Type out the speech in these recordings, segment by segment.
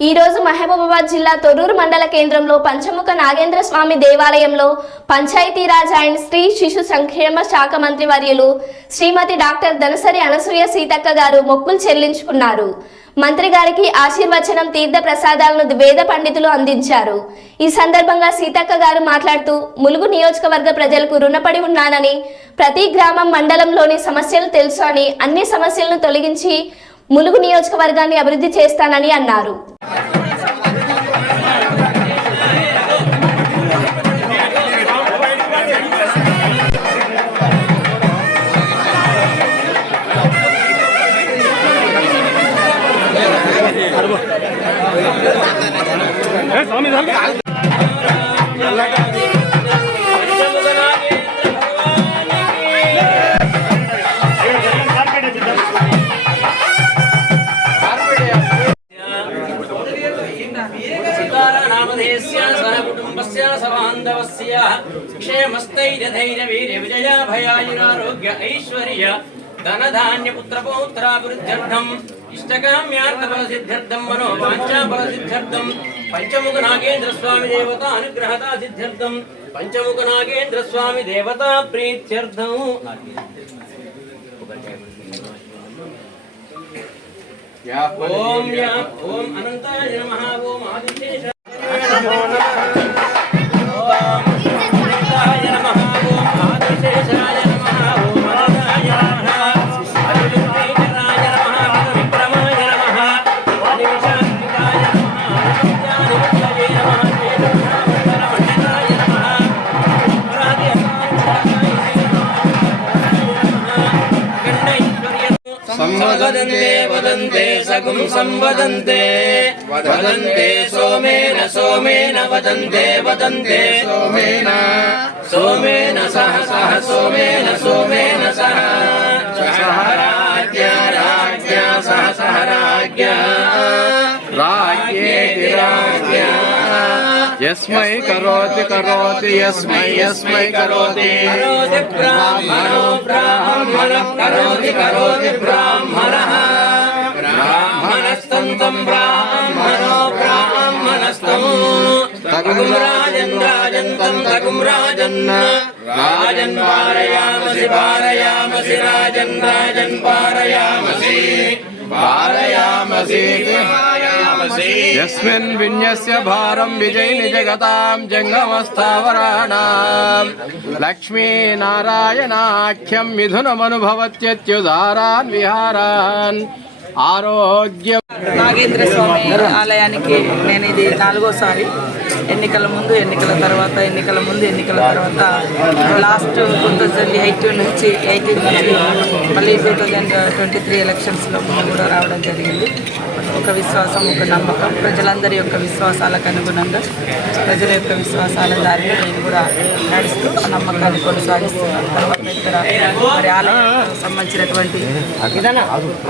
ఈ రోజు మహబూబాబాద్ జిల్లా తొర్రూరు మండల కేంద్రంలో పంచముఖ నాగేంద్ర స్వామి దేవాలయంలో పంచాయతీరాజ్ అండ్ స్త్రీ శిశు సంక్షేమ శాఖ మంత్రి వర్యులు శ్రీమతి డాక్టర్ ధనసరి అనసూయ సీతక్క గారు మొక్కులు చెల్లించుకున్నారు. మంత్రి గారికి ఆశీర్వచనం తీర్థ ప్రసాదాలను వేద పండితులు అందించారు. ఈ సందర్భంగా సీతక్క గారు మాట్లాడుతూ ములుగు నియోజకవర్గ ప్రజలకు రుణపడి ఉన్నానని ప్రతి గ్రామం మండలంలోని సమస్యలు తెలుసు అని అన్ని సమస్యలను తొలగించి ములుగు నియోజకవర్గాన్ని అభివృద్ధి చేస్తానని అన్నారు. సవాంధవస్య క్షేమస్థైర్యధైర్యవీర్యవిజయాభయాయురారోగ్య ఐశ్వర్య ధనధాన్య పుత్రపౌత్రాభివృద్ధ్యర్థం ఇష్టకామ్యార్థఫలసిద్ధ్యర్థం మనోవాంఛాఫలసిద్ధ్యర్థం పంచముఖ నాగేంద్ర స్వామి దేవత అనుగ్రహత సిద్ధ్యర్థం. పంచముఖ నాగేంద్ర స్వామి దేవత ప్రీత్యర్థం. ఓం అనంతాయ నమ ఓం ఆదిశేష वदन्ते वदन्ते सगुं संवदन्ते वदन्ते सोमेन सोमेन वदन्ते वदन्ते सोमेन सोमेन सह सह सोमेन सोमेन सह सह राज्ञा राज्ञा सह सह राज्ञा राज्ञेति राज्ञा यस्मै करोति करोति यस्मै यस्मै करोति ब्राह्मणो ब्राह्मणः करोति करोति ब्राह्मणः ब्राह्मणस्तन्तं ब्राह्मणो ब्राह्मणस्तम् तगुं राजन् राजन्तं तगुं राजन् राजन् पारयामसि पारयामसि राजन् राजन् पारयामसि पारयामसि यस्मिन् विन्यस्य भारं विजयिनि जगतां जङ्गमस्थावराणां लक्ष्मीनारायणाख्यं मिथुनमनुभवत्यत्युदारान् विहारान् आरोग्यम् నాగేంద్ర స్వామి ఆలయానికి నేను ఇది నాలుగోసారి ఎన్నికల ముందు ఎన్నికల తర్వాత ఎన్నికల ముందు ఎన్నికల తర్వాత లాస్ట్ టూ థౌజండ్ ఎయిట్ నుంచి ఎయిటీన్ నుంచి మళ్ళీ టూ థౌజండ్ ట్వంటీ త్రీ ఎలక్షన్స్లో కూడా రావడం జరిగింది ఒక విశ్వాసం ఒక నమ్మకం. ప్రజలందరి యొక్క విశ్వాసాలకు అనుగుణంగా ప్రజల యొక్క విశ్వాసాల దారిలో నేను కూడా నడుస్తూ ఆ నమ్మకాన్ని కొనసాగిస్తున్నాను ఇక్కడ మరి ఆలయానికి సంబంధించినటువంటి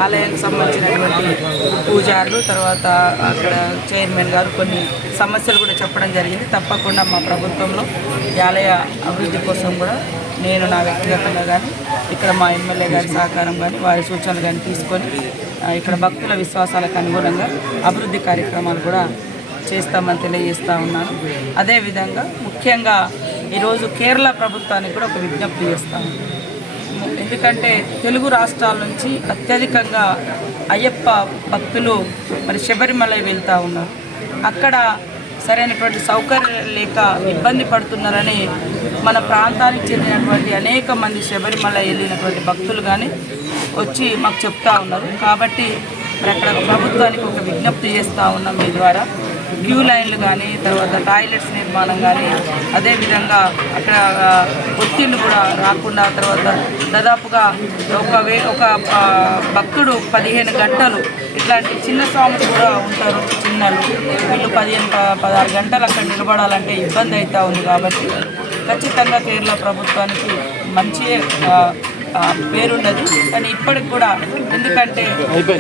ఆలయానికి సంబంధించినటువంటి పూజారులు తర్వాత అక్కడ చైర్మన్ గారు కొన్ని సమస్యలు కూడా చెప్పడం జరిగింది. తప్పకుండా మా ప్రభుత్వంలో ఈ ఆలయ అభివృద్ధి కోసం కూడా నేను నా వ్యక్తిగతంగా కానీ ఇక్కడ మా ఎమ్మెల్యే గారి సహకారం కానీ వారి సూచనలు కానీ తీసుకొని ఇక్కడ భక్తుల విశ్వాసాలకు అనుగుణంగా అభివృద్ధి కార్యక్రమాలు కూడా చేస్తామని తెలియజేస్తూ ఉన్నాను. అదేవిధంగా ముఖ్యంగా ఈరోజు కేరళ ప్రభుత్వానికి కూడా ఒక విజ్ఞప్తి చేస్తాను ఎందుకంటే తెలుగు రాష్ట్రాల నుంచి అత్యధికంగా అయ్యప్ప భక్తులు మరి శబరిమల వెళ్తూ ఉన్నారు. అక్కడ సరైనటువంటి సౌకర్యం లేక ఇబ్బంది పడుతున్నారని మన ప్రాంతానికి చెందినటువంటి అనేక మంది శబరిమల వెళ్ళినటువంటి భక్తులు కానీ వచ్చి మాకు చెప్తా ఉన్నారు. కాబట్టి మరి అక్కడ ప్రభుత్వానికి ఒక విజ్ఞప్తి చేస్తూ ఉన్నాం మీ ద్వారా. క్యూ లైన్లు కానీ తర్వాత టాయిలెట్స్ నిర్మాణం కానీ అదేవిధంగా అక్కడ ఒత్తిళ్ళు కూడా రాకుండా తర్వాత దాదాపుగా ఒక వే ఒక భక్తుడు పదిహేను గంటలు ఇట్లాంటి చిన్న స్వాములు కూడా ఉంటారు చిన్నలు. వీళ్ళు పదిహేను ప- పదహారు గంటలు అక్కడ నిలబడాలంటే ఇబ్బంది అవుతూ ఉంది కాబట్టి ఖచ్చితంగా కేరళ ప్రభుత్వానికి మంచి పేరున్నది. కానీ ఇప్పటికి కూడా ఎందుకంటే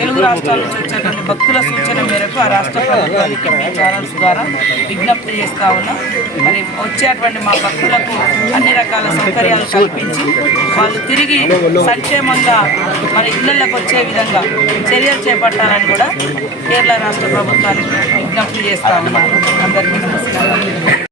తెలుగు రాష్ట్రాల నుంచి వచ్చేటువంటి భక్తుల సూచన మేరకు ఆ రాష్ట్ర ప్రభుత్వానికి మీ ఛానల్స్ ద్వారా విజ్ఞప్తి చేస్తా ఉన్నాం. మరి వచ్చేటువంటి మా భక్తులకు అన్ని రకాల సౌకర్యాలు కల్పించి వాళ్ళు తిరిగి సంక్షేమంగా మరి ఇళ్ళకు వచ్చే విధంగా చర్యలు చేపట్టాలని కూడా కేరళ రాష్ట్ర ప్రభుత్వానికి విజ్ఞప్తి చేస్తా ఉన్నాను అందరికీ నమస్కారం.